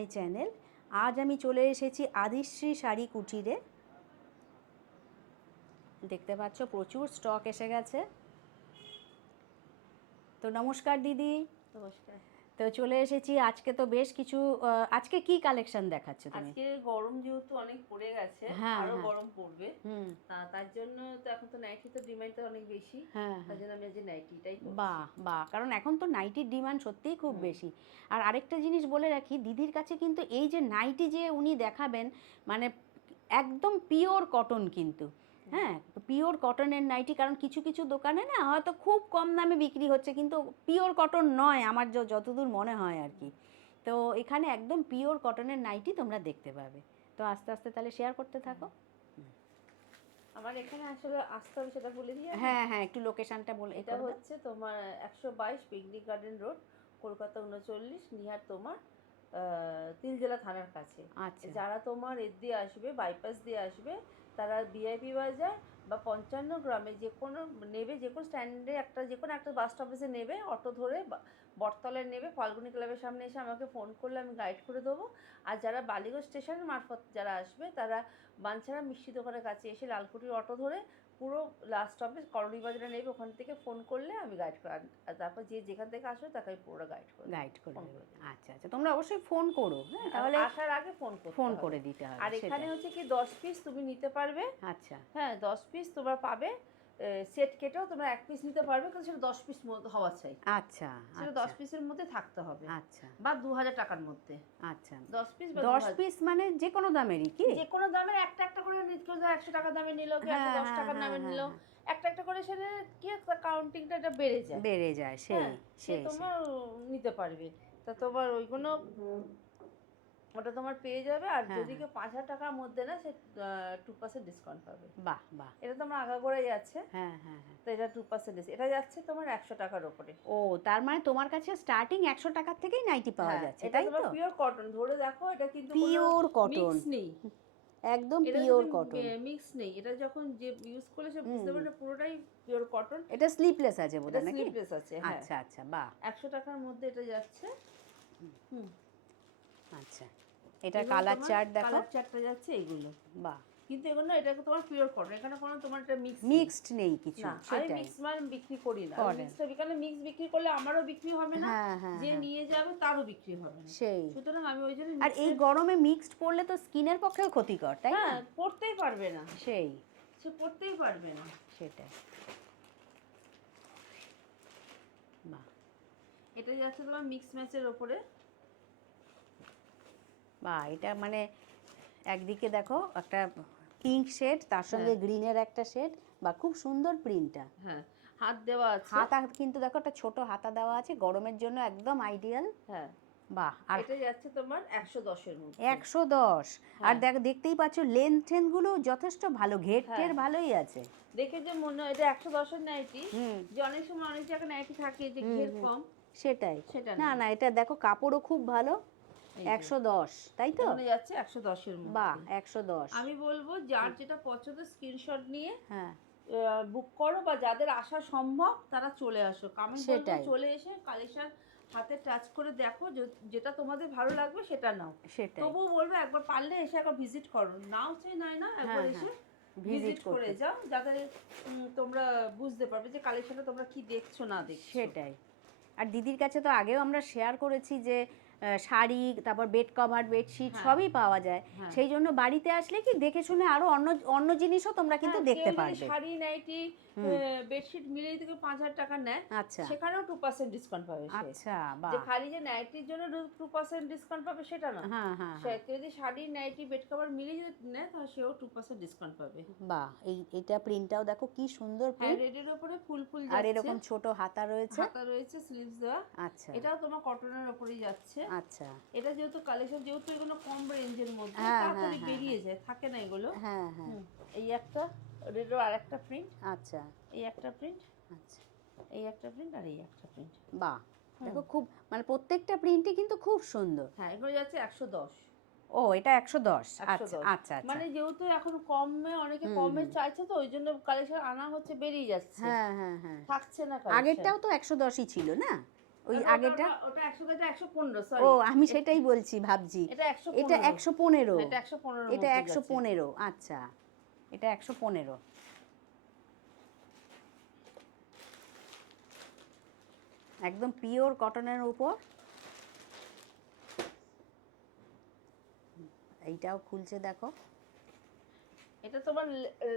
My channel. আজ আমি চলে এসেছি আদিশ্রী শাড়ি কুটিরে। দেখতে পাচ্ছ প্রচুর স্টক এসে গেছে। তো নমস্কার দিদি। নমস্কার। তো চলে এসেছি, আজকে তো বেশ কিছু আজকে কি কালেকশন দেখাচ্ছ তুমি? আজকে গরম যেহেতু অনেক পড়ে গেছে, হ্যাঁ আরো হ্যাঁ গরম পড়বে, তার জন্য তো এখন তো নাইটি তো ডিমান্ডটা অনেক বেশি। হ্যাঁ তার হ্যাঁ, জন্য আমি আজকে নাইটিটাই করছি। বাহ বাহ, কারণ এখন তো নাইটির ডিমান্ড সত্যিই খুব বেশি। আর আরেকটা জিনিস বলে রাখি, দিদির কাছে কিন্তু এই যে নাইটি যে উনি দেখাবেন, মানে একদম পিওর কটন কিন্তু, হ্যাঁ পিওর কটনের নাইটি। কারণ কিছু কিছু দোকানে না হয়তো খুব কম দামে বিক্রি হচ্ছে, কিন্তু পিওর কটন নয় আমার যতদূর মনে হয় আর কি। তো এখানে একদম পিওর কটনের নাইটি তোমরা দেখতে পাবে। তো আস্তে আস্তে তাহলে শেয়ার করতে থাকো। আমার এখানে আসলে আসতে হবে সেটা বলে দিই। হ্যাঁ হ্যাঁ, একটু লোকেশনটা বলে। এটা হচ্ছে তোমার 122 picnic garden road, Kolkata 39, near তোমার তিলজেলা থানার কাছে। আচ্ছা, যারা তোমার এর দিয়ে আসবে, বাইপাস দিয়ে আসবে, তারা ভিআইপি বাজার বা 55 গ্রামে যে কোনো নেবে, যে কোনো স্ট্যান্ডে একটা, যে কোনো একটা বাস স্টপেজে নেবে, অটো ধরে বটতলায় নেবে, ফাল্গুনি ক্লাবের সামনে এসে আমাকে ফোন করলে আমি গাইড করে দেবো। আর যারা বালিগঞ্জ স্টেশনের মারফত যারা আসবে, তারা বাঞ্ছারা মিষ্টি দোকানের কাছে এসে লালকুটির অটো ধরে পুরো লাস্ট স্টপেজ করণী বাজারে নেবে, ওখান থেকে ফোন করলে আমি গাইড করে, আর তারপর যে যেখান থেকে আসবে তাকে আমি পুরোটা গাইড করে দেবো। আচ্ছা আচ্ছা, তোমরা অবশ্যই ফোন করো, হ্যাঁ তাহলে আসার আগে ফোন করে দিতে হবে। আর এখানে হচ্ছে কি 10 পিস তুমি নিতে পারবে। আচ্ছা হ্যাঁ 10 পিস তোমরা পাবে, সেট কেটেও তোমরা 1 পিস নিতে পারবে, কিন্তু সেটা 10 পিস হওয়া চাই। আচ্ছা, সেটা 10 পিসের মধ্যে থাকতে হবে। আচ্ছা বা 2000 টাকার মধ্যে। আচ্ছা, 10 পিস বা 10 পিস মানে যে কোনো দামেরই কি? যে কোনো দামের একটা একটা করে নিতে, কেউ 100 টাকা দামে নিল, কেউ 110 টাকার দামে নিল, একটা একটা করে সেটা কি কাউন্টিংটা এটা বেড়ে যায়। সে তোমার নিতে পারবে। তা তোমার ওইগুলো ওটা তোমার পেয়ে যাবে। আর যদি কেউ 5000 টাকার মধ্যে না, সে 2% ডিসকাউন্ট পাবে। বাহ বাহ, এটা তোমার আগাগোড়াই যাচ্ছে। হ্যাঁ হ্যাঁ হ্যাঁ, তো এটা 2% এটা যাচ্ছে তোমার 100 টাকার উপরে। ও তার মানে তোমার কাছে স্টার্টিং 100 টাকার থেকেই নাইটি পাওয়া যাচ্ছে, তাই তো? এটা পিওর কটন, ধরে দেখো, এটা কিন্তু পিওর কটন, মিক্স নেই, একদম পিওর কটন, মিক্স নেই। এটা যখন যে ইউজ করলে সে বুঝতে পারবে পুরোটাই পিওর কটন। এটা স্লিপলেস আছে বোধহয় নাকি? স্লিপলেস আছে, হ্যাঁ। আচ্ছা আচ্ছা, বাহ, 100 টাকার মধ্যে এটা যাচ্ছে। আচ্ছা, এটা কালার চার্ট দেখো, কালার চার্টটা যাচ্ছে এইগুলো, বাহ। কিন্তু এগুলো এটা তোমার পিওর কটন, এখানে কোনো তোমার এটা মিক্সড নেই কিছু, না। আমি মিক্স মাল বিক্রি করি না, মিক্সটা বিকালে মিক্স বিক্রি করলে আমারও বিক্রি হবে না, যে নিয়ে যাবে তারও বিক্রি হবে না। সেই সুতরাং আমি ওই জন্য, আর এই গরমে মিক্সড পড়লে তো স্কিনের পক্ষেও ক্ষতিকর, তাই না? পড়তেই পারবে না, সে পড়তেই পারবে না, সেটাই, বাহ। এটা যাচ্ছে তোমার মিক্স ম্যাচের ওপরে, বাহ, এটা মানে একদিকে দেখো একটা পিঙ্ক শেড, তার সঙ্গে গ্রিনের একটা শেড, বা খুব সুন্দর প্রিন্টটা। হ্যাঁ হাত দেওয়া আছে, হাতা কিন্তু দেখো একটা ছোট হাতা দেওয়া আছে, গরমের জন্য একদম আইডিয়াল। হ্যাঁ বাহ। আর এটা যাচ্ছে তোমার 110 এর মধ্যে, 110। আর দেখতেই পাচ্ছ লেন্থ গুলো যথেষ্ট ভালো, ঘেরটের ভালোই আছে। দেখে যে মনে হয় এটা 110 এর নাইটি, যে অনেক সময় অনেক জায়গায় নাইটি থাকে যে ঘের কম, সেটাই, না না, এটা দেখো কাপড়ও খুব ভালো। 110, তাই তো? এখানে যাচ্ছে 110 এর মধ্যে। বাহ, 110। আমি বলবো যার যেটা পছন্দ স্ক্রিনশট নিয়ে হ্যাঁ বুক করো, বা যাদের আসা সম্ভব তারা চলে আসো। আমি বলবো চলে এসে কালেকশন হাতে টাচ করে দেখো, যেটা তোমাদের ভালো লাগবে সেটা নাও। তবুও বলবো একবার পারলে এসে একবার ভিজিট করো, নাও চাই নাই না, একবার এসে ভিজিট করে যাও, যাতে তোমরা বুঝতে পারবে যে কালেকশনটা তোমরা কি দেখছো না দেখছো। সেটাই। আর দিদির কাছে তো আগেও আমরা শেয়ার করেছি যে শাড়ি, তারপর বেড কভার, বেডশিট সবই পাওয়া যায়। সেই জন্য বাড়িতে আসলে কি দেখে শুনে আরো অন্য জিনিসও তোমরা কিন্তু দেখতে পারবে। শাড়ি, নাইটি, বেডশিট মিলিয়ে থেকে 5000 টাকা নেয়, আচ্ছা, সেখানেও 2% ডিসকাউন্ট পাবে। আচ্ছা, বাহ। যে খালি যে নাইটির জন্য 2% ডিসকাউন্ট পাবে সেটা না, হ্যাঁ হ্যাঁ, সে যদি শাড়ি, নাইটি, বেড কভার মিলিয়ে যদি নেয় তাহলে সেও 2% ডিসকাউন্ট পাবে। বাহ, এইটা প্রিন্টটাও দেখো কি সুন্দর হ্যাঁ, প্রিন্ট। রেডের উপরে ফুল আর এরকম ছোট হাতা রয়েছে, স্লিভস দেওয়া। আচ্ছা, এটাও তোমার কটনের উপরেই যাচ্ছে। আচ্ছা, এটা যেহেতু কালেকশন, যেহেতু এগুলো কম রেঞ্জের মধ্যে, তাড়াতাড়ি বেরিয়ে যায়, থাকে না এগুলো। হ্যাঁ হ্যাঁ, এই একটা রেডের আরেকটা প্রিন্ট, আচ্ছা, এই একটা প্রিন্ট, আচ্ছা, এই একটা প্রিন্ট, আর এই একটা প্রিন্ট। বাহ, দেখো খুব মানে প্রত্যেকটা প্রিন্টই কিন্তু খুব সুন্দর। হ্যাঁ এগুলো যাচ্ছে 110। ও এটা 110, আচ্ছা আচ্ছা, মানে যেহেতু এখন কমে, অনেকে কমে চাইছে, তো ওই জন্য কালেকশন আনা হচ্ছে, বেরিয়ে যাচ্ছে। হ্যাঁ হ্যাঁ হ্যাঁ, থাকছে না কালেকশন। আগেরটাও তো 110ই ছিল না? ওই আগেটা ওটা 100, এটা 115, ও সরি। আমি সেটাই বলছি, ভাবছি এটা এটা 115। 115, এটা 115 এটা মধ্যে 115, আচ্ছা এটা 115। একদম পিওর কটনের উপর। এইটাও খুলছে দেখো। এটা তোমার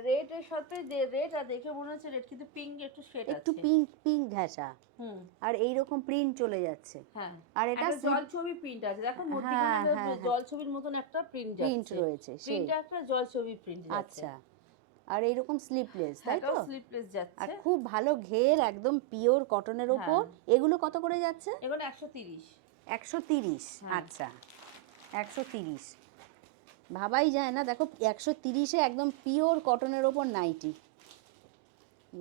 রেড এর সাথে, যে রেড আর দেখে মনে হচ্ছে রেড, কিন্তু পিঙ্ক একটু শেড আছে। একটু পিঙ্ক পিঙ্ক ঘেঁষা, হুম, আর এইরকম প্রিন্ট চলে যাচ্ছে। হ্যাঁ। আর এটা একটা জল ছবি প্রিন্ট আছে, দেখো হ্যাঁ, মধ্যিখানে হ্যাঁ, হ্যাঁ। জল ছবির মতন একটা প্রিন্ট প্রিন্ট যাচ্ছে। রয়েছে সেই। প্রিন্টটা একটা জল ছবি প্রিন্ট যাচ্ছে। আচ্ছা, আর এইরকম স্লিপলেস, তাই এটাও তো? স্লিপলেস আর যাচ্ছে। খুব ভালো ঘের, একদম পিওর কটনের ওপর। হ্যাঁ। এগুলো কত করে যাচ্ছে? এগুলো 130। 130, হ্যাঁ। আচ্ছা 130। ভাবাই যায় না, দেখো 130-এ একদম পিওর কটনের ওপর নাইটি।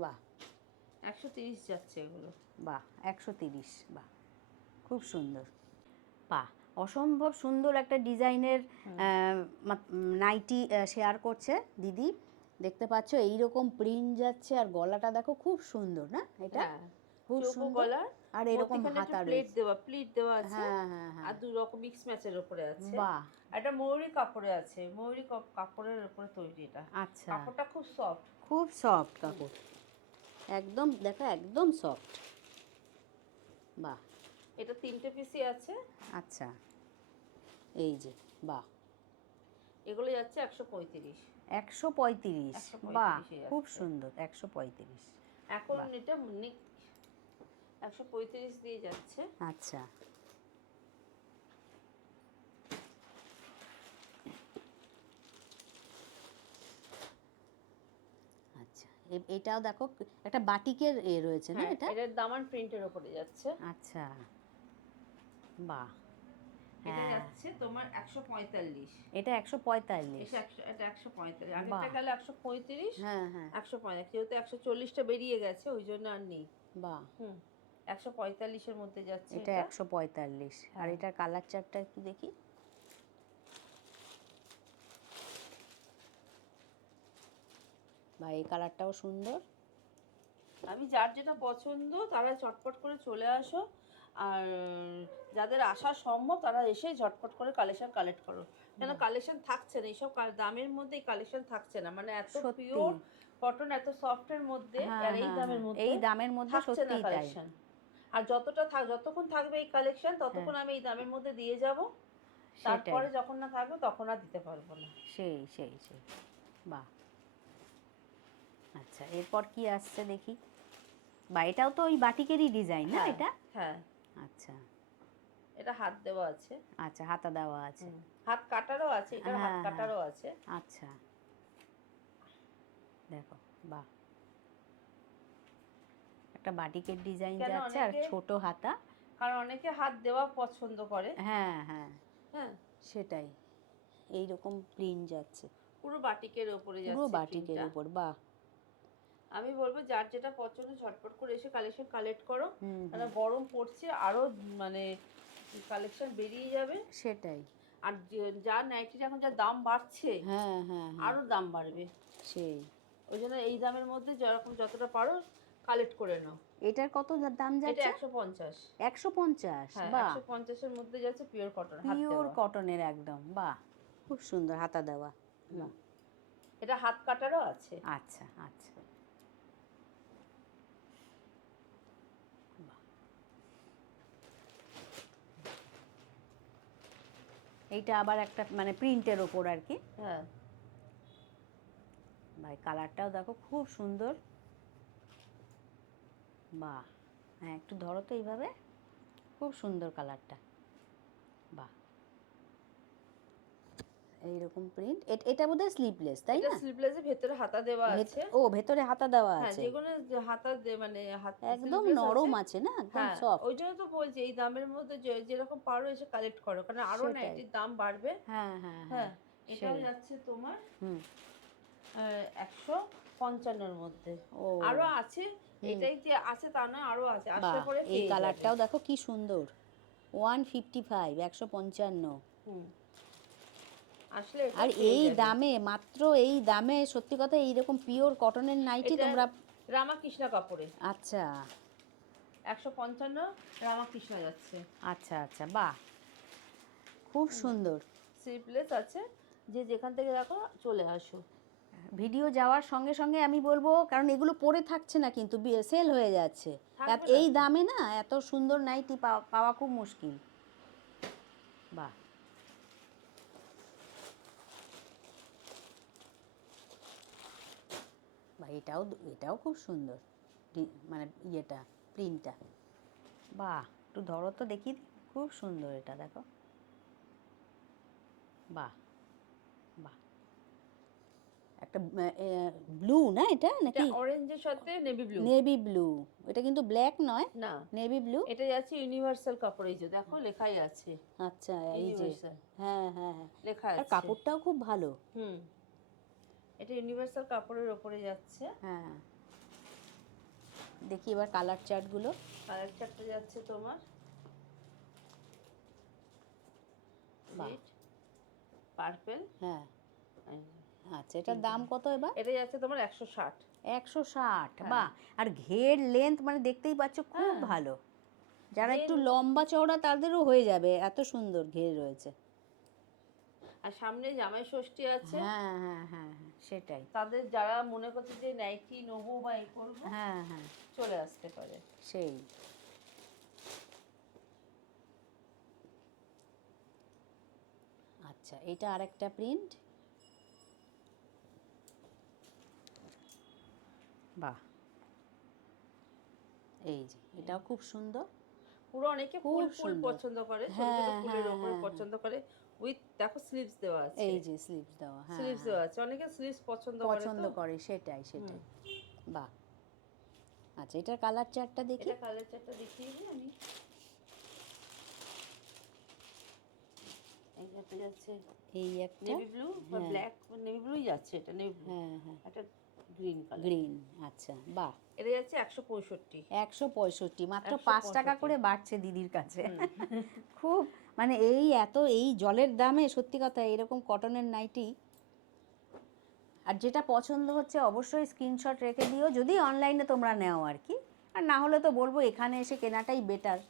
বাহ 130 যাচ্ছে এগুলো। বাহ 130, বাহ খুব সুন্দর। বাহ, অসম্ভব সুন্দর একটা ডিজাইনের নাইটি শেয়ার করছে দিদি। দেখতে পাচ্ছ এইরকম প্রিন্ট যাচ্ছে, আর গলাটা দেখো খুব সুন্দর না এটা? হ্যাঁ, খুব চৌকো সুন্দর। গলার, আর এরকম মধ্যিখানে হাতা একটা প্লেট রয়েছে। দেওয়া, প্লিট দেওয়া আছে। হ্যাঁ হ্যাঁ আর হ্যাঁ, দু রকম মিক্স ম্যাচের উপরে আছে। বাহ এটা ময়ূরী কাপড়ে আছে, ময়ূরী কাপড়ের উপরে তৈরি এটা। আচ্ছা, কাপড়টা খুব সফট। খুব সফট কাপড়, একদম দেখো একদম সফট। বাহ, এটা 3টে পিসই আছে। আচ্ছা এই যে, বাহ এগুলো যাচ্ছে 135। 135, 135 বাহ এই খুব যাচ্ছে। সুন্দর 135। এখন বাহ। এটা 135 দিয়ে যাচ্ছে। আচ্ছা, আচ্ছা এটাও দেখো একটা বাটিকের রয়েছে না হ্যাঁ, এটা? এটার দামান প্রিন্টের উপরে যাচ্ছে। আচ্ছা, বাহ এটা হ্যাঁ, যাচ্ছে তোমার 145। এটা 145, এটা 145, আগেরটা বাহ গেল 135। হ্যাঁ হ্যাঁ, 145 যেহেতু 140টা বেরিয়ে গেছে, ওই জন্য আর নেই। বাহ 145-এর মধ্যে যাচ্ছে এটা এটা। 145। আর হ্যাঁ। এটার কালার চার্টটা একটু দেখি। বা এই কালারটাও সুন্দর। আমি যার যেটা পছন্দ তারা চটপট করে চলে আসো, আর যাদের আসা সম্ভব তারা এসে ঝটপট করে কালেকশন কালেক্ট করো, কেন কালেকশন থাকছে না এইসব দামের মধ্যে, কালেকশন থাকছে না, মানে এত সত্যি, পিওর কটন, এত সফটের মধ্যে, হ্যাঁ আর এই হ্যাঁ দামের হ্যাঁ, মধ্যে এই দামের মধ্যে থাকছে না সত্যিই তাই। কালেকশন। আর যতক্ষণ থাকবে এই কালেকশন, ততক্ষণ আমি এই দামের মধ্যে দিয়ে যাব। সেটাই, তারপরে যখন না থাকবে তখন আর দিতে পারবো না। সেই সেই সেই, বাহ আচ্ছা এরপর কি আসছে দেখি। বা এটাও তো ওই বাটিকেরই ডিজাইন না হ্যাঁ, এটা? হ্যাঁ, আচ্ছা এটা হাত দেওয়া আছে। আচ্ছা, হাতা দেওয়া আছে। হাত কাটারও আছে, এটা হাত হ্যাঁ হ্যাঁ, কাটারও আছে। আচ্ছা দেখো, বাহ একটা বাটিকের ডিজাইন কেন যাচ্ছে, আর অনেকে, ছোট হাতা। কারণ অনেকে হাত দেওয়া পছন্দ করে। হ্যাঁ হ্যাঁ, হ্যাঁ, সেটাই, এইরকম প্রিন্ট যাচ্ছে পুরো বাটিকের ওপরে পুরো যাচ্ছে বাটিকের প্রিন্টটা। উপর, বাহ। আমি বলবো যার যেটা পছন্দ ঝটপট করে এসে কালেকশন কালেক্ট করো, হুম কারণ হুম, গরম পড়ছে, আরো মানে কালেকশন বেরিয়ে যাবে। সেটাই, আর যা নাইটির এখন যা দাম বাড়ছে, হ্যাঁ হ্যাঁ হ্যাঁ, আরো দাম বাড়বে। সেই। ওই জন্য এই দামের মধ্যে যেরকম যতটা পারো কালেক্ট করে নাও। এটার কত দাম এটা যাচ্ছে? 150। 150, হ্যাঁ, বাহ 150-এর মধ্যে যাচ্ছে পিওর কটন, হাত পিওর দেওয়া। কটনের একদম, বাহ খুব সুন্দর হাতা দেওয়া, বাহ এটা হাত কাটারও আছে। আচ্ছা আচ্ছা, বাহ। এইটা আবার একটা মানে প্রিন্টের ওপর আর কি। হ্যাঁ, ভাই কালারটাও দেখো খুব সুন্দর, বাহ হ্যাঁ একটু ধরো তো এইভাবে, খুব সুন্দর কালারটা, বাহ এইরকম প্রিন্ট। এটা বোধহয় স্লিভলেস, তাই এটা না? স্লিভলেসের ভেতরে হাতা দেওয়া আছে। ও ভেতরে হাতা দেওয়া হ্যাঁ, আছে, যেগুলো হাতা মানে হাত একদম sleeveless নরম আছে। আছে না, একদম হ্যাঁ, সফট। ওই জন্য তো বলছি এই দামের মধ্যে যেরকম পারো এসে কালেক্ট করো, কারণ আরো সেটাই, নাইটির দাম বাড়বে। হ্যাঁ হ্যাঁ হ্যাঁ, হ্যাঁ, এটাও সেই, যাচ্ছে তোমার হুম 155-এর মধ্যে। ও আরো আছে, এটাই যে আছে তা নয়, আরো আছে, আসলে বাহ, পরে এই পেয়ে যাবে। কালারটাও দেখো কি সুন্দর, 155, 155। হুম, আসলে এটা আর পেয়ে এই যাবে। দামে, মাত্র এই দামে, সত্যি কথা এইরকম পিওর কটনের নাইটি এটা তোমরা। রামাকৃষ্ণ কাপড়ে। আচ্ছা, 155 রামাকৃষ্ণ যাচ্ছে। আচ্ছা আচ্ছা, বাহ, খুব সুন্দর। স্লিভলেস আছে, যে যেখান থেকে দেখো চলে আসো। ভিডিও যাওয়ার সঙ্গে সঙ্গে আমি বলবো, কারণ এগুলো পরে থাকছে না কিন্তু, সেল হয়ে যাচ্ছে। থাকবে এই না তো। দামে না এত সুন্দর নাইটি পাওয়া খুব মুশকিল। বাহ, বাহ, এটাও খুব সুন্দর, মানে ইয়েটা, প্রিন্টটা। বাহ, একটু ধরো তো দেখি, খুব সুন্দর এটা, দেখো। বাহ, বাহ, একটা ব্লু না এটা, এটা নাকি অরেঞ্জের সাথে নেভি ব্লু। Navy blue? এটা কিন্তু ব্ল্যাক নয়, না, নেভি ব্লু। এটা যাচ্ছে ইউনিভার্সাল কাপড়, এই যে দেখো লেখাই আছে আচ্ছা, এই যে, ইউনিভার্সাল হ্যাঁ হ্যাঁ হ্যাঁ, লেখা আর আছে। কাপড়টাও খুব ভালো। হুম, এটা ইউনিভার্সাল কাপড়ের ওপরে যাচ্ছে। হ্যাঁ, দেখি এবার কালার চার্টগুলো। কালার চারটে যাচ্ছে তোমার বাহ। Red, purple. হ্যাঁ, আচ্ছা, এটার দাম কত এবার? এটা যাচ্ছে তোমার 160। 160, হ্যাঁ। বাহ। আর ঘের লেন্থ মানে দেখতেই পাচ্ছ খুব হ্যাঁ। ভালো, যারা একটু Length- লম্বা চওড়া তাদেরও হয়ে যাবে, এত সুন্দর ঘের রয়েছে। আর সামনে জামাই ষষ্ঠী আছে, হ্যাঁ হ্যাঁ হ্যাঁ হ্যাঁ, সেটাই। তাদের যারা মনে করছে যে নাইটি নেবো বা এই করবো, হ্যাঁ হ্যাঁ, চলে আসতে পারে। সেই। আচ্ছা, এটা আরেকটা প্রিন্ট। বাহ, এই যে এটাও খুব সুন্দর। পুরো অনেকে খুব ফুল ফুল সুন্দর। পছন্দ করে, ছোট হ্যাঁ, ছোট ফুলের হ্যাঁ, ওপরে হ্যাঁ, পছন্দ করে। উইথ দেখো স্লিভস দেওয়া আছে, এই যে স্লিভস দেওয়া, হ্যাঁ স্লিভস হ্যাঁ, দেওয়া আছে, অনেকে স্লিভস পছন্দ করে পছন্দ তো। করে, সেটাই সেটাই। বাহ, আচ্ছা, এটার কালার চার্টটা দেখি। এটা কালার চারটা দেখিয়ে দিই আমি। এই একটা যাচ্ছে এই একটা, নেভি ব্লু বা হ্যাঁ। ব্ল্যাক, নেভি ব্লুই যাচ্ছে, এটা নেভি ব্লু। হ্যাঁ হ্যাঁ, একটা গ্রিন কালার। গ্রিন, আচ্ছা, বাহ। এটা যাচ্ছে 165। 165, মাত্র 5 165 টাকা করে বাড়ছে দিদির কাছে। খুব, মানে এই জলের দামে সত্যি কথা এরকম কটনের নাইটি। আর যেটা পছন্দ হচ্ছে অবশ্যই স্ক্রিনশট রেখে দিও, যদি অনলাইনে তোমরা নেও আর কি, আর না হলে তো বলবো এখানে এসে কেনাটাই বেটার।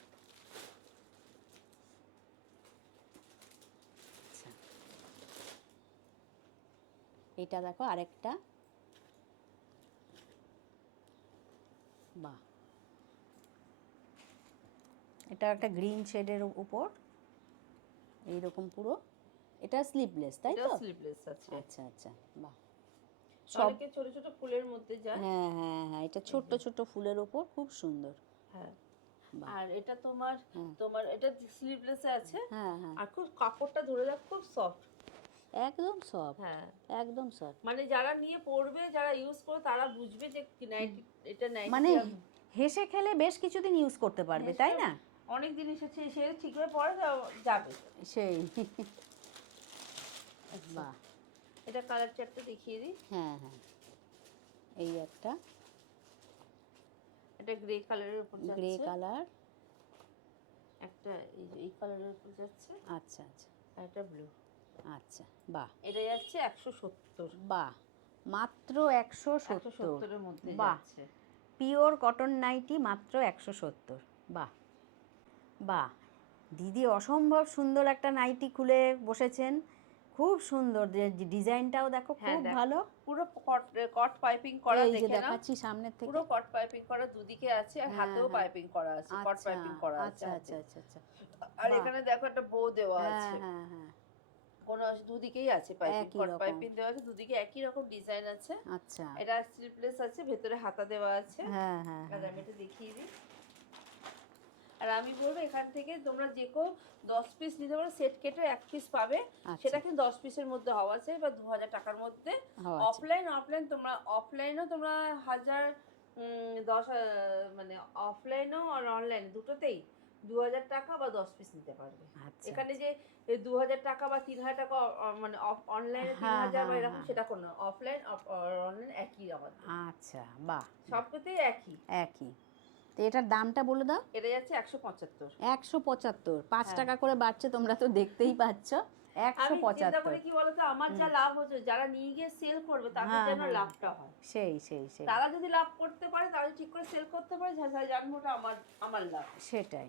এটা দেখো আরেকটা, বাহ, এটা একটা গ্রিন শেডের উপর এইরকম পুরো, এটা স্লিভলেস তাই এটা তো? স্লিভলেস আছে। আচ্ছা আচ্ছা, বাহ। অনেকে ছোট ছোট ফুলের মধ্যে যায়। হ্যাঁ হ্যাঁ হ্যাঁ, এটা ছোট্ট ছোট্ট ফুলের উপর খুব সুন্দর। হ্যাঁ, বাহ। আর এটা তোমার হ্যাঁ। তোমার এটা স্লিভলেসে আছে। হ্যাঁ হ্যাঁ, আর খুব কাপড়টা ধরে রাখ, খুব সফট। একদম সফট, হ্যাঁ, একদম সফট। মানে যারা নিয়ে পড়বে, যারা ইউজ করে, তারা বুঝবে যে নাইটি, এটা নাইটি মানে হেসে খেলে বেশ কিছুদিন ইউজ করতে পারবে, তাই না? অনেক দিন এসেছে, সে ঠিকভাবে পরে যাবে। সেই। বাহ, এটা কালার চারটা দেখিয়ে দিই। হ্যাঁ হ্যাঁ, এই একটা এটা গ্রে কালারের উপর গ্রে যাচ্ছে, কালার, একটা এই কালারের উপর যাচ্ছে, আচ্ছা আচ্ছা আর এটা ব্লু। আচ্ছা, বাহ এটা যাচ্ছে 170। বাহ, মাত্র 170। 170 এর মধ্যে বাহ, যাচ্ছে। পিওর কটন নাইটি মাত্র 170। বাহ বাহ, দিদি অসম্ভব সুন্দর একটা নাইটি খুলে বসেছেন, খুব সুন্দর, ডিজাইনটাও দেখো হ্যাঁ, খুব দেখো। ভালো। পুরো কট পাইপিং করা, এই যে দেখে নাও। দেখাচ্ছি সামনের থেকে, পুরো কট পাইপিং করা, দুদিকে আছে, আর হ্যাঁ, হাতেও হ্যাঁ। পাইপিং করা আছে, কট আচ্ছা পাইপিং করা আছে আচ্ছা হাতে। আচ্ছা আচ্ছা আচ্ছা, আর বাহ। এখানে দেখো একটা বো দেওয়া হ্যাঁ আছে, হ্যাঁ হ্যাঁ, কোনো দুদিকেই আছে পাইপিং, একই কট রকম। পাইপিং দেওয়া আছে, দুদিকে একই রকম ডিজাইন আছে। আচ্ছা, এটা স্লিভলেস আছে, ভেতরে হাতা দেওয়া আছে। হ্যাঁ হ্যাঁ আর হ্যাঁ, আমি এটা দেখিয়ে দিই। আর আমি বলবো এখান থেকে তোমরা যে কেউ 10 পিস নিতে পারো, সেট কেটে 1 পিস পাবে। আচ্ছা। সেটা কিন্তু 10 পিসের মধ্যে হওয়া আছে, বা 2000 টাকার মধ্যে। হওয়া আছে। অফলাইন তোমরা, অফলাইনও তোমরা 10 মানে অফলাইনও আর অনলাইন দুটোতেই 2000 টাকা বা 10 পিস নিতে পারবে। আচ্ছা, এখানে যে 2000 টাকা বা 3000 টাকা, মানে অনলাইনে হ্যাঁ, 3000 বা হ্যাঁ, এরকম, হ্যাঁ। সেটা কোনো অফলাইন আর অনলাইন একই আমাদের, আচ্ছা, বাহ, সবকিছুই একই। একই। তো এটার দামটা বলে দাও। এটা যাচ্ছে 175। 175, 5 হ্যাঁ। টাকা করে বাড়ছে, তোমরা তো দেখতেই পাচ্ছ। একশো আমি চিন্তা পঁচাত্তর করি কি বলতো, আমার যা লাভ হচ্ছে, যারা নিয়ে গিয়ে সেল করবে তাদের হ্যাঁ, যেন হ্যাঁ। লাভটা হয়। সেই সেই সেই তারা যদি লাভ করতে পারে, তারা ঠিক করে সেল করতে পারে, তাহলে জানবো ওটা আমার আমার লাভ। সেটাই।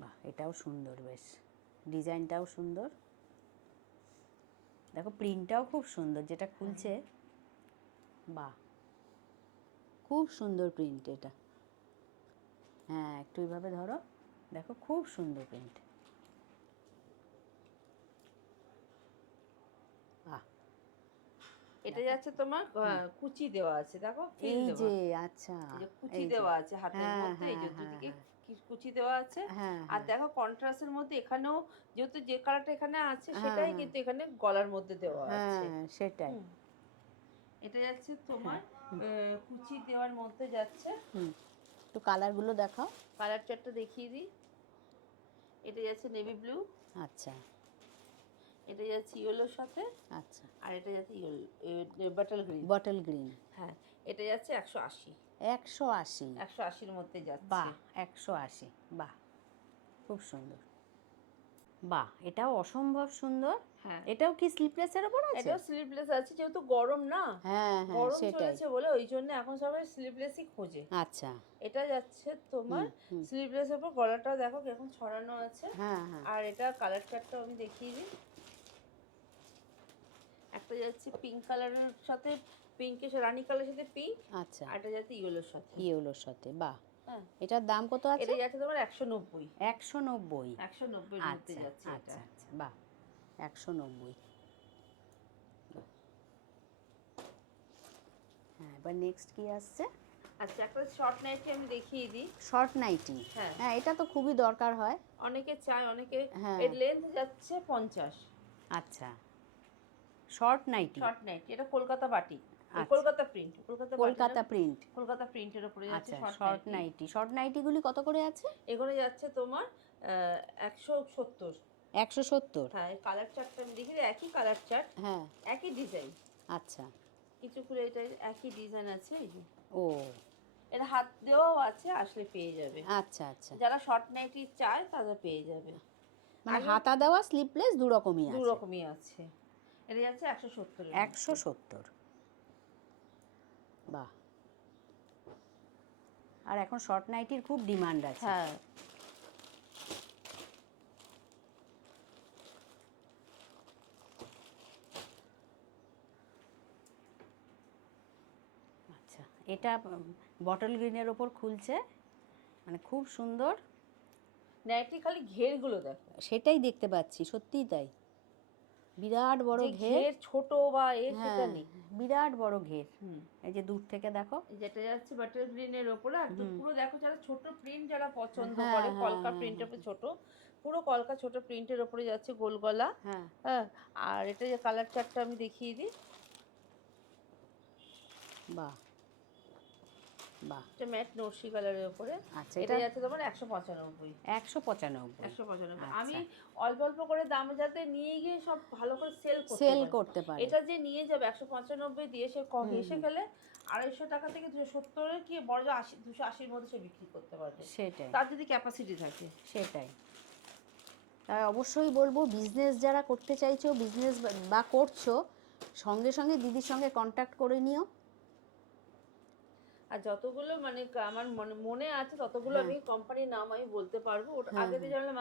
বাহ, এটাও সুন্দর, বেশ ডিজাইনটাও সুন্দর, দেখো প্রিন্টটাও খুব সুন্দর যেটা খুলছে। বাহ, খুব সুন্দর প্রিন্ট এটা। হ্যাঁ, একটু এইভাবে ধরো, দেখো খুব সুন্দর প্রিন্ট। বাহ, এটা যাচ্ছে তোমার কুচি দেওয়া আছে, দেখো এই ফিল যে, দেওয়া। আচ্ছা, এই যে কুচি এই যে, দেওয়া আছে হাতের হ্যাঁ মধ্যে, এই হ্যাঁ যে হ্যাঁ দুদিকে হ্যাঁ কুচি দেওয়া আছে। হ্যাঁ আর হ্যাঁ দেখো কন্ট্রাস্টের মধ্যে এখানেও যেহেতু যে কালারটা এখানে আছে হ্যাঁ, সেটাই হ্যাঁ। কিন্তু এখানে গলার মধ্যে দেওয়া আছে। হ্যাঁ, সেটাই। হুম। এটা যাচ্ছে তোমার হ্যাঁ, কুচি দেওয়ার মধ্যে যাচ্ছে। হুম, একটু কালারগুলো দেখাও। কালার চারটা দেখিয়ে দিই। এটা যাচ্ছে নেভি ব্লু, আচ্ছা এটা যাচ্ছে ইয়েলোর সাথে, আচ্ছা, আর এটা যাচ্ছে বাটল গ্রিন। Bottle green. হ্যাঁ, এটা যাচ্ছে 180। 180। 180-র মধ্যে যাচ্ছে। বাহ, 180। বাহ, খুব সুন্দর। বাহ, এটাও অসম্ভব সুন্দর। হ্যাঁ, এটাও কি স্লিপলেসের ওপর আছে? এটাও স্লিভলেস আছে, যেহেতু গরম না, হ্যাঁ হ্যাঁ, গরম সেটাই। চলেছে বলে ওই জন্য এখন সবাই স্লিভলেসই খোঁজে। আচ্ছা, এটা যাচ্ছে তোমার হুম হুম, স্লিভলেসের উপর গলাটাও দেখো কেমন ছড়ানো আছে। হ্যাঁ হ্যাঁ, আর এটা কালার চার্টটাও আমি দেখিয়ে দিই। একটা যাচ্ছে পিঙ্ক কালারের সাথে, পিঙ্কের রানী কালারের সাথে পিঙ্ক, আচ্ছা, আর এটা যাচ্ছে ইয়েলোর সাথে। ইয়েলোর সাথে। বাহ, হ্যাঁ, এটার দাম কত আছে? এটা যাচ্ছে তোমার 190। 190। 190-র মধ্যে আচ্ছা যাচ্ছে এটা। আচ্ছা আচ্ছা, বাহ, 190। হ্যাঁ, এবার নেক্সট কি আসছে? আচ্ছা, একটা শর্ট নাইটি আমি দেখিয়ে দিই। Short nightie. হ্যাঁ, হ্যাঁ, এটা তো খুবই দরকার হয়। অনেকে চায়, অনেকে হ্যাঁ, এর লেন্থ যাচ্ছে 50। আচ্ছা, শর্ট নাইটি। শর্ট নাইটি, এটা কলকাতা বাটিক, আচ্ছা, কলকাতা প্রিন্ট, কলকাতা কলকাতা প্রিন্ট। কলকাতা প্রিন্টের উপরে যাচ্ছে আচ্ছা, short short nightie. Nightie. Short নাইটিগুলি কত করে আছে? এগুলো যাচ্ছে তোমার 170। 170। হ্যাঁ, এই কালার চার্টটা আমি দেখি, একই কালার চার্ট, হ্যাঁ, একই ডিজাইন। আচ্ছা, কিছু করে এটা একই ডিজাইন আছে, এই যে ও, এর হাত দেওয়াও আছে, আসলে পেয়ে যাবে। আচ্ছা আচ্ছা, যারা শর্ট নাইটি চায় তারা পেয়ে যাবে। মানে আমি- হাতা দেওয়া স্লিপলেস দু রকমই দু আছে। রকমই আছে। এটা যাচ্ছে 170। 170। বাহ, আর এখন শর্ট নাইটির খুব ডিমান্ড আছে। হ্যাঁ, আচ্ছা, এটা বটল গ্রিনের ওপর খুলছে, মানে খুব সুন্দর। নাইটি খালি ঘেরগুলো দেখো, সেটাই দেখতে পাচ্ছি, সত্যিই তাই, বিরাট বড় যে ঘের। ঘের ছোট বা হ্যাঁ, সেটা নেই। বিরাট বড় ঘের। হুম, এই যে দূর থেকে দেখো। যেটা যাচ্ছে বাটার গ্রিনের ওপরে একদম পুরো দেখো, যারা ছোট প্রিন্ট যারা পছন্দ হ্যাঁ, করে, হ্যাঁ, কলকা হ্যাঁ, প্রিন্টের উপরে ছোট, পুরো কলকা ছোট প্রিন্টের ওপরে যাচ্ছে গোল গলা। হ্যাঁ, হ্যাঁ, আর এটা যে কালার চার্টটা আমি দেখিয়ে দিই। বাহ বাহ, এটা ম্যাট নরসি কালারের উপরে। আচ্ছা, এটা এটা যাচ্ছে তোমার 195। 195। 195। আচ্ছা, আমি অল্প অল্প করে দামে যাতে নিয়ে গিয়ে সব ভালো করে সেল সেল পারি। করতে পারে। এটা যে নিয়ে যাবে 195 দিয়ে, সে হেসে খেলে 250 টাকা থেকে 270 কি বড় 80, 280-র মধ্যে সে বিক্রি করতে পারবে, সেটাই তার যদি ক্যাপাসিটি থাকে। সেটাই। তাই অবশ্যই বলবো, বিজনেস যারা করতে চাইছো, বিজনেস বা করছো, সঙ্গে সঙ্গে দিদির সঙ্গে কন্ট্যাক্ট করে নিও। আর যতগুলো মানে আমার মনে আছে ততগুলো হ্যাঁ, আমি কোম্পানির নাম আমি বলতে পারবো। ওটা হ্যাঁ, আগে তো হ্যাঁ, জানলাম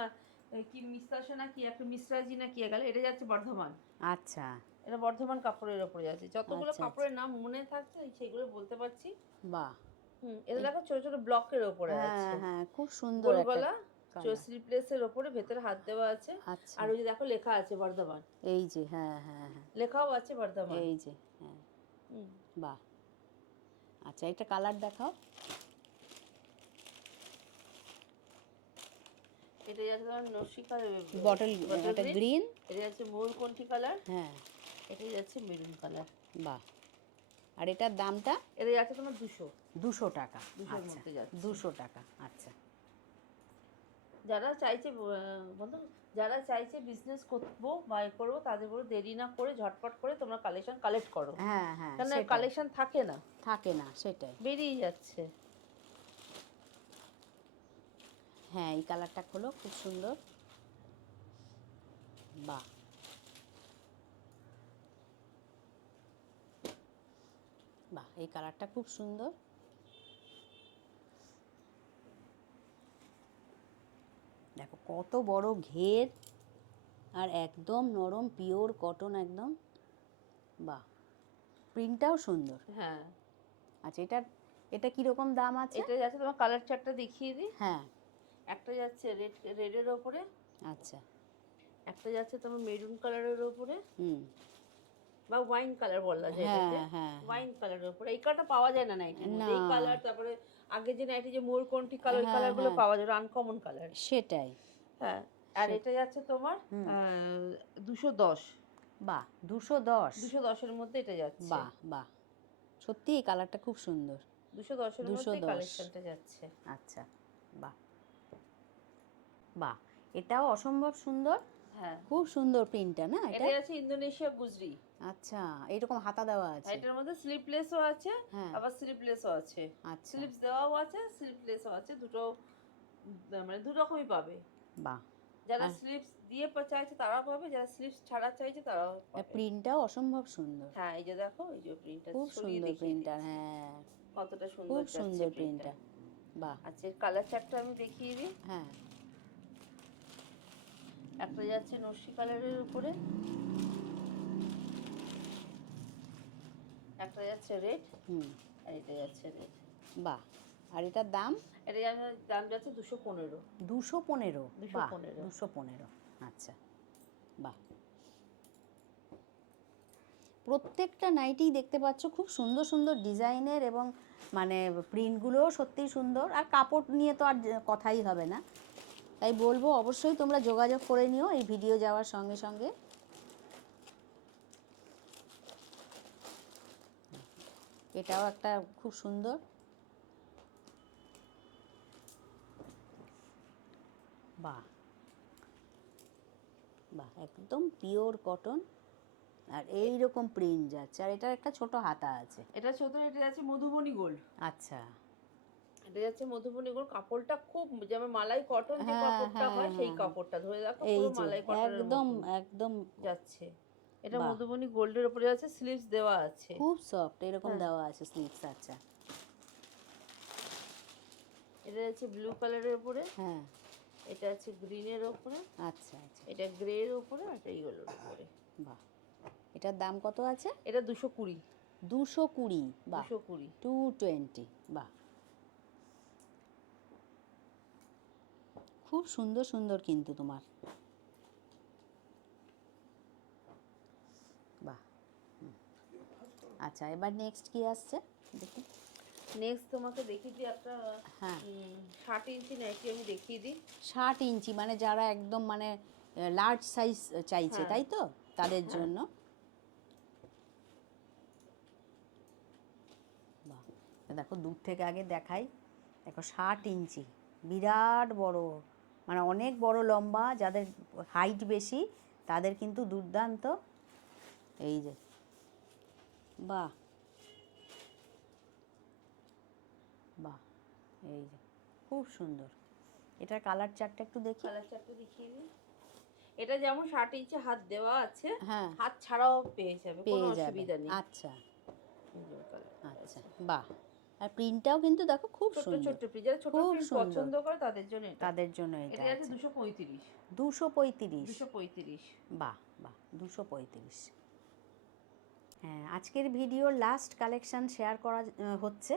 কি মিস্তাসা না কি একটা মিশ্রাজি না কি গেল, এটা যাচ্ছে বর্ধমান। আচ্ছা এটা বর্ধমান কাপড়ের ওপরে যাচ্ছে। যতগুলো আচ্ছা, কাপড়ের নাম মনে থাকছে সেগুলো বলতে পারছি। বাহ, এটা দেখো ছোট ছোট ব্লকের ওপরে হ্যাঁ আছে, হ্যাঁ, খুব সুন্দর গোল একটা গলা, কালার। স্লিপলেসের ওপরে ভেতরে হাত দেওয়া আছে। আচ্ছা, আর ওই যে দেখো লেখা আছে বর্ধমান, এই যে, হ্যাঁ হ্যাঁ হ্যাঁ, লেখাও আছে বর্ধমান। এই যে, হ্যাঁ, হুম। বাহ, আচ্ছা, এটা কালার দেখাও। এটা যাচ্ছে তোমার নকশি কালার, বটল, এটা গ্রিন। এটা যাচ্ছে ময়ূরকণ্ঠী কালার, হ্যাঁ, এটা যাচ্ছে মেরুন কালার। বাহ, আর এটার দামটা? এটা যাচ্ছে তোমার 200। 200 টাকা। 200-র আচ্ছা, মধ্যে যাচ্ছে। 200 টাকা। আচ্ছা, যারা চাইছে বন্ধু, যারা চাইছে বিজনেস করবো বা করবো, তাদের বড় দেরি না করে ঝটপট করে তোমরা কালেকশন কালেক্ট করো, হ্যাঁ হ্যাঁ, কারণ সেটাই। কালেকশন থাকে না, থাকে না, সেটাই। বেরিয়ে যাচ্ছে। হ্যাঁ এই কালারটা খোলো, খুব সুন্দর। বাহ, বাহ, এই কালারটা খুব সুন্দর। দেখো কত বড় ঘের, আর একদম নরম পিওর কটন একদম। বাহ, প্রিন্টটাও সুন্দর। হ্যাঁ, আচ্ছা এটা কিরকম দাম আছে? এটা যাচ্ছে তোমার কালার চার্টটা দেখিয়ে দিই। হ্যাঁ, একটা যাচ্ছে রেডের ওপরে, আচ্ছা, একটা যাচ্ছে তোমার মেরুন কালারের ওপরে, হুম, বা ওয়াইন কালার বলা যায় হ্যাঁ, এটাকে। হ্যাঁ, ওয়াইন কালারের উপরে এই কালারটা পাওয়া যায় না নাইটির মধ্যে, এই না। কালার। তারপরে আগে যে নাইটি যে মোরকন্টি কালার, ওই হ্যাঁ, কালারগুলো হ্যাঁ। পাওয়া যায়, আনকমন কালার। সেটাই। হ্যাঁ, আর এটা যাচ্ছে তোমার 210। বাহ, 210। 210-এর মধ্যে এটা যাচ্ছে। বাহ, বাহ, সত্যি এই কালারটা খুব সুন্দর। 210-এর মধ্যে 210 কালেকশনটা যাচ্ছে। আচ্ছা, বাহ, বাহ, এটাও অসম্ভব সুন্দর। হ্যাঁ, খুব সুন্দর প্রিন্টটা না এটা? এটা যাচ্ছে ইন্দোনেশিয়া গুজরি। আচ্ছা, এরকম হাতা দেওয়া আছে? এটার মধ্যে স্লিপলেসও আছে, হ্যাঁ, আবার স্লিপলেসও আছে। আচ্ছা, স্লিপস দেওয়াও আছে, স্লিপলেসও আছে, দুটো মানে দু রকমই পাবে। বাহ, যারা আর স্লিপস দিয়ে চাইছে তারাও পাবে, যারা স্লিপস ছাড়া চাইছে তারাও পাবে। প্রিন্টটাও অসম্ভব সুন্দর। হ্যাঁ, এই যে দেখো, এই যে প্রিন্টটা খুব সরিয়ে সুন্দর দেখিয়ে প্রিন্টার, দিচ্ছি হ্যাঁ, কতটা সুন্দর খুব যাচ্ছে সুন্দর প্রিন্টটা। প্রিন্টার। বাহ, আচ্ছা, এর কালার চার্টটা আমি দেখিয়ে দিই। হ্যাঁ, একটা যাচ্ছে নস্যি কালারের উপরে, একটা যাচ্ছে রেড, হুম, আর এটা যাচ্ছে রেড। বাহ, আর এটার দাম? এটা দাম যাচ্ছে 215। 215? বাহ, 215। 215, আচ্ছা, বাহ। প্রত্যেকটা নাইটি দেখতে পাচ্ছ খুব সুন্দর সুন্দর ডিজাইনের, এবং মানে প্রিন্টগুলোও সত্যিই সুন্দর, আর কাপড় নিয়ে তো আর কথাই হবে না। তাই বলবো অবশ্যই তোমরা যোগাযোগ করে নিও এই ভিডিও যাওয়ার সঙ্গে সঙ্গে। এটাও একটা খুব সুন্দর। বাহ, বাহ, একদম পিওর কটন, আর এই রকম প্রিন্ট যাচ্ছে, আর এটার একটা ছোট হাতা আছে। এটা ছোট, এটা যাচ্ছে মধুবনী গোল্ড। আচ্ছা, এটা যাচ্ছে মধুবনী গোল্ড। কাপড়টা খুব যেমন মালাই কটন যে হ্যাঁ, কাপড়টা হয়, সেই হ্যাঁ, কাপড়টা ধরে দেখো, এই পুরো যে মালাই কটনের একদম মতো একদম যাচ্ছে। এটা বাহ। মধুবনী গোল্ডের উপরে আছে, স্লিভস দেওয়া আছে। খুব সফট এরকম হ্যাঁ। দেওয়া আছে স্লিভস। আচ্ছা, এটা হচ্ছে ব্লু কালারের উপরে, হ্যাঁ, এটা আছে গ্রিনের উপরে, আচ্ছা, আচ্ছা, এটা গ্রের উপরে, আর এটা ইয়েলোর উপরে। বাহ, এটার দাম কত আছে? এটা 220। 220? বাহ, 220। 220, বাহ, খুব সুন্দর সুন্দর কিন্তু তোমার। বাহ, আচ্ছা, এবার নেক্সট কি আসছে দেখি। নেক্সট তোমাকে দেখিয়ে দিই একটা হ্যাঁ, 60 ইঞ্চি নাইটি আমি দেখিয়ে দিই। 60 ইঞ্চি, মানে যারা একদম মানে লার্জ সাইজ চাইছে, হ্যাঁ। তাই তো? তাদের জন্য। বাহ, দেখো দূর থেকে আগে দেখাই। দেখো 60 ইঞ্চি, বিরাট বড়, মানে অনেক বড় লম্বা, যাদের হাইট বেশি তাদের কিন্তু দুর্দান্ত। এই যে, বাহ, বাহ, এই যে খুব সুন্দর। এটার কালার চার্টটা একটু দেখি। কালার চার্টটা দেখিয়ে দিই। এটা যেমন 60 ইঞ্চি হাত দেওয়া আছে, হ্যাঁ, হাত ছাড়াও পেয়ে যাবে, কোনো পেয়ে যাবে। অসুবিধা নেই। আচ্ছা, এই যে colour আচ্ছা, আছে। বাহ, আর প্রিন্টটাও কিন্তু দেখো খুব ছোট সুন্দর। ছোট প্রিন্ট, যারা ছোট খুব প্রিন্ট সুন্দর। পছন্দ করে তাদের জন্য এটা। তাদের জন্য এটা এটা আছে আছে 235। 235? 235। বাহ, বাহ, 235। হ্যাঁ, আজকের ভিডিওর লাস্ট কালেকশন শেয়ার করা হচ্ছে।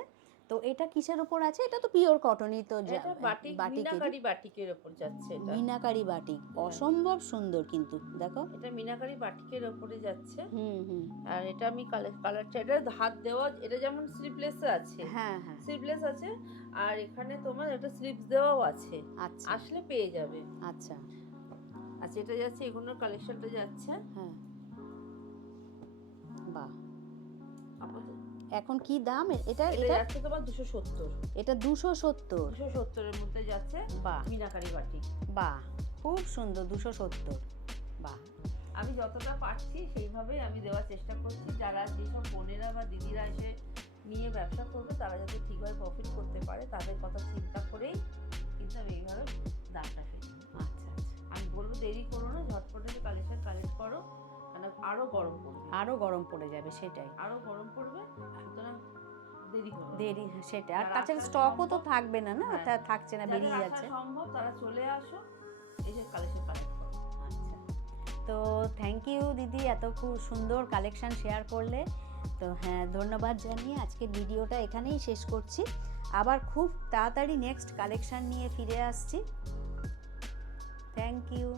তো এটা কিসের উপর আছে? এটা তো পিওর কটনই তো, এটা বাটিক, মিনাকারি বাটিকের উপর যাচ্ছে এটা। মিনাকারি বাটিক, অসম্ভব সুন্দর কিন্তু দেখো। এটা মিনাকারি বাটিকের উপরে যাচ্ছে। হুম, হুম, আর এটা আমি কালার এটা হাত দেওয়া, এটা যেমন স্লিভলেস আছে, হ্যাঁ, হ্যাঁ, স্লিভলেস আছে, আর এখানে তোমার একটা স্লিভস দেওয়াও আছে, আচ্ছা, আসলে পেয়ে যাবে। আচ্ছা, আচ্ছা, এটা যাচ্ছে, এগুলোর কালেকশনটা যাচ্ছে। হ্যাঁ, বাহ, আপাতত এখন কি দাম এটা? এটা এটা যাচ্ছে তোমার 270। এটা 270? 270-এর মধ্যে যাচ্ছে, বাহ, মিনাকারি বাটিক। বাহ, খুব সুন্দর, 270, বাহ, আমি যতটা পারছি সেইভাবেই আমি দেওয়ার চেষ্টা করছি। যারা যেসব বোনেরা বা দিদিরা এসে নিয়ে ব্যবসা করবে, তারা যাতে ঠিকভাবে প্রফিট করতে পারে, তাদের কথা চিন্তা করেই কিন্তু আমি এইভাবে দামটা ফেলি। আচ্ছা আচ্ছা, আমি বলবো দেরি করো না, ঝটপটে কালেকশন কালেক্ট করো, কারণ আরো গরম পড়বে, আরও গরম পড়ে যাবে, সেটাই আরো গরম পড়বে, সুতরাং দেরি করো না। দেরি, সেটা আর যারা তাছাড়া আসা স্টকও তো সম্ভব, থাকবে না, না হ্যাঁ, তা থাকছে না, যাদের বেরিয়ে আসা যাচ্ছে। সম্ভব তারা চলে আসো, এসে কালেকশন কালেক্ট করো। আচ্ছা, তো থ্যাংক ইউ দিদি, এত খুব সুন্দর কালেকশন শেয়ার করলে। তো হ্যাঁ, ধন্যবাদ জানিয়ে আজকের ভিডিওটা এখানেই শেষ করছি। আবার খুব তাড়াতাড়ি নেক্সট কালেকশন নিয়ে ফিরে আসছি। Thank you.